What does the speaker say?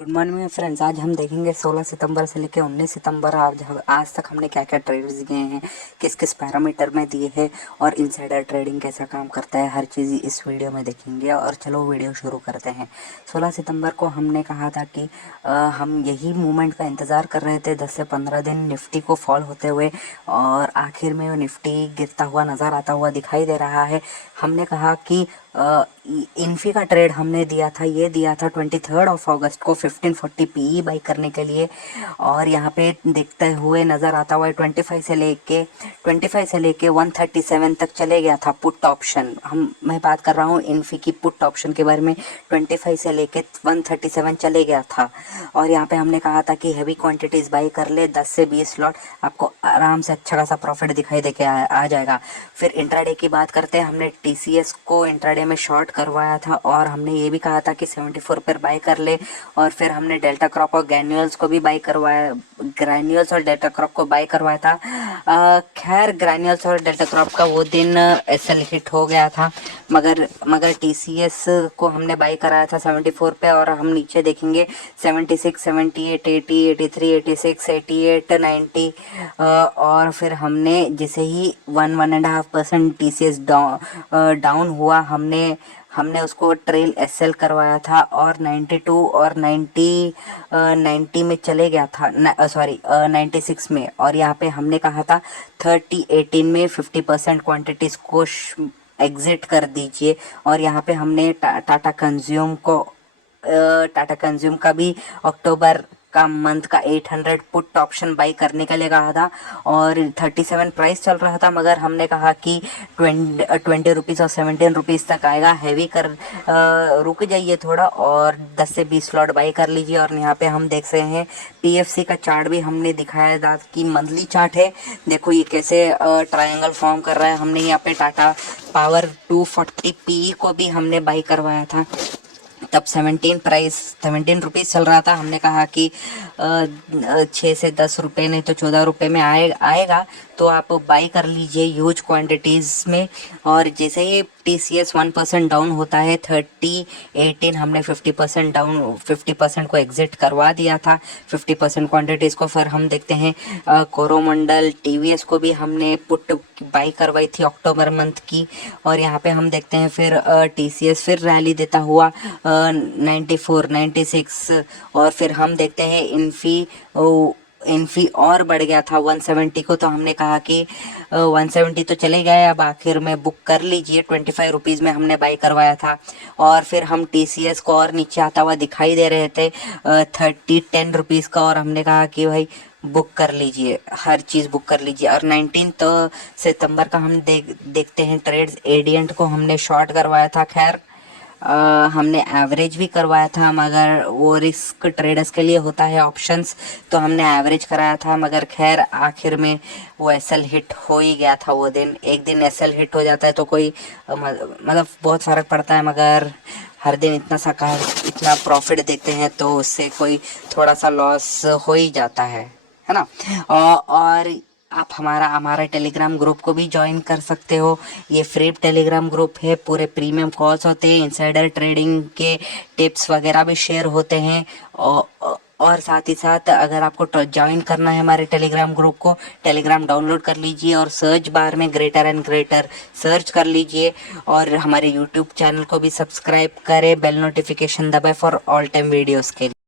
Good morning friends. आज हम देखेंगे 16 सितंबर से लेकर 19 सितंबर आज तक हमने क्या क्या ट्रेड्स दिए हैं, किस किस पैरामीटर में दिए हैं और इनसाइडर ट्रेडिंग कैसा काम करता है, हर चीज़ इस वीडियो में देखेंगे। और चलो वीडियो शुरू करते हैं। 16 सितंबर को हमने कहा था कि हम यही मूवमेंट का इंतज़ार कर रहे थे 10 से 15 दिन निफ्टी को फॉल होते हुए, और आखिर में वो निफ्टी गिरता हुआ नज़र आता हुआ दिखाई दे रहा है। हमने कहा कि इन्फी का ट्रेड हमने दिया था, ये दिया था 23 अगस्त को 1540 पीई बाई करने के लिए, और यहाँ पे देखते हुए नज़र आता हुआ 25 से लेके 137 तक चले गया था पुट ऑप्शन। मैं बात कर रहा हूँ इन्फी की पुट ऑप्शन के बारे में। 25 से लेके 137 चले गया था, और यहाँ पे हमने कहा था कि हैवी क्वांटिटीज़ बाई कर ले, 10 से 20 लॉट, आपको आराम से अच्छा खासा प्रॉफिट दिखाई दे के आ जाएगा। फिर इंट्राडे की बात करते हैं। हमने टीसीएस को इंट्राडे में शॉर्ट करवाया था, और हमने ये भी कहा था कि 74 पर बाई कर ले। और फिर हमने डेल्टा क्रॉप और ग्रैन्यूल्स को भी बाई करवाया, ग्रैन्यूल्स और डेल्टा क्रॉप को बाई करवाया था। खैर ग्रैन्यूल्स और डेल्टा क्रॉप का वो दिन एसएल हिट हो गया था, मगर टीसीएस को हमने बाई कराया था 74 पे, और हम नीचे देखेंगे 76, 78, 80, 83, 86, 88, 90, और फिर हमने जैसे ही 1.5% टीसीएस डाउन हुआ, हमने उसको ट्रेल एसएल करवाया था, और 92 और 90 में चले गया था, 96 में। और यहाँ पे हमने कहा था 30-18 में 50% क्वांटिटीज को एग्जिट कर दीजिए। और यहाँ पे हमने टाटा कंज्यूम का भी अक्टूबर का मंथ का 800 पुट ऑप्शन बाई करने के लिए कहा था, और 37 प्राइस चल रहा था, मगर हमने कहा कि 20 रुपीज़ और 17 रुपीज़ तक आएगा, हैवी कर रुक जाइए थोड़ा और 10 से 20 स्लॉट बाई कर लीजिए। और यहाँ पे हम देख रहे हैं पीएफसी का चार्ट भी हमने दिखाया था कि मंथली चार्ट है, देखो ये कैसे ट्रायंगल फॉर्म कर रहा है। हमने यहाँ पे टाटा पावर 240 पी को भी हमने बाई करवाया था, तब 17 रुपीज़ चल रहा था। हमने कहा कि 6 से 10 रुपये नहीं तो 14 रुपये में आएगा, तो आप बाई कर लीजिए ह्यूज क्वांटिटीज़ में। और जैसे ही टीसीएस 1% डाउन होता है 30-18, हमने 50% को एग्जिट करवा दिया था, 50% क्वांटिटीज़ को। फिर हम देखते हैं कोरोमंडल टीवीएस को भी हमने पुट बाई करवाई थी अक्टूबर मंथ की, और यहाँ पे हम देखते हैं फिर टीसीएस फिर रैली देता हुआ 94, 96, और फिर हम देखते हैं इन्फी और बढ़ गया था 170 को, तो हमने कहा कि 170 तो चले गए, अब आखिर में बुक कर लीजिए। 25 रुपीज़ में हमने बाई करवाया था। और फिर हम टीसीएस को और नीचे आता हुआ दिखाई दे रहे थे 10 रुपीज़ का, और हमने कहा कि भाई बुक कर लीजिए, हर चीज़ बुक कर लीजिए। और 19 सितंबर का हम देखते हैं ट्रेड्स। एडियंट को हमने शॉर्ट करवाया था, खैर हमने एवरेज भी करवाया था, मगर वो रिस्क ट्रेडर्स के लिए होता है ऑप्शंस, तो हमने एवरेज कराया था, मगर खैर आखिर में वो एसएल हिट हो ही गया था। वो दिन, एक दिन एसएल हिट हो जाता है तो कोई मतलब बहुत फ़र्क पड़ता है, मगर हर दिन इतना प्रॉफिट देखते हैं तो उससे कोई थोड़ा सा लॉस हो ही जाता है ना। और आप हमारा टेलीग्राम ग्रुप को भी ज्वाइन कर सकते हो। ये फ्री टेलीग्राम ग्रुप है, पूरे प्रीमियम कॉल्स होते हैं, इनसाइडर ट्रेडिंग के टिप्स वगैरह भी शेयर होते हैं। और साथ ही साथ अगर आपको ज्वाइन करना है हमारे टेलीग्राम ग्रुप को, टेलीग्राम डाउनलोड कर लीजिए और सर्च बार में ग्रेटर एंड ग्रेटर सर्च कर लीजिए, और हमारे यूट्यूब चैनल को भी सब्सक्राइब करें, बेल नोटिफिकेशन दबाएं फॉर ऑल टाइम वीडियोस के लिए।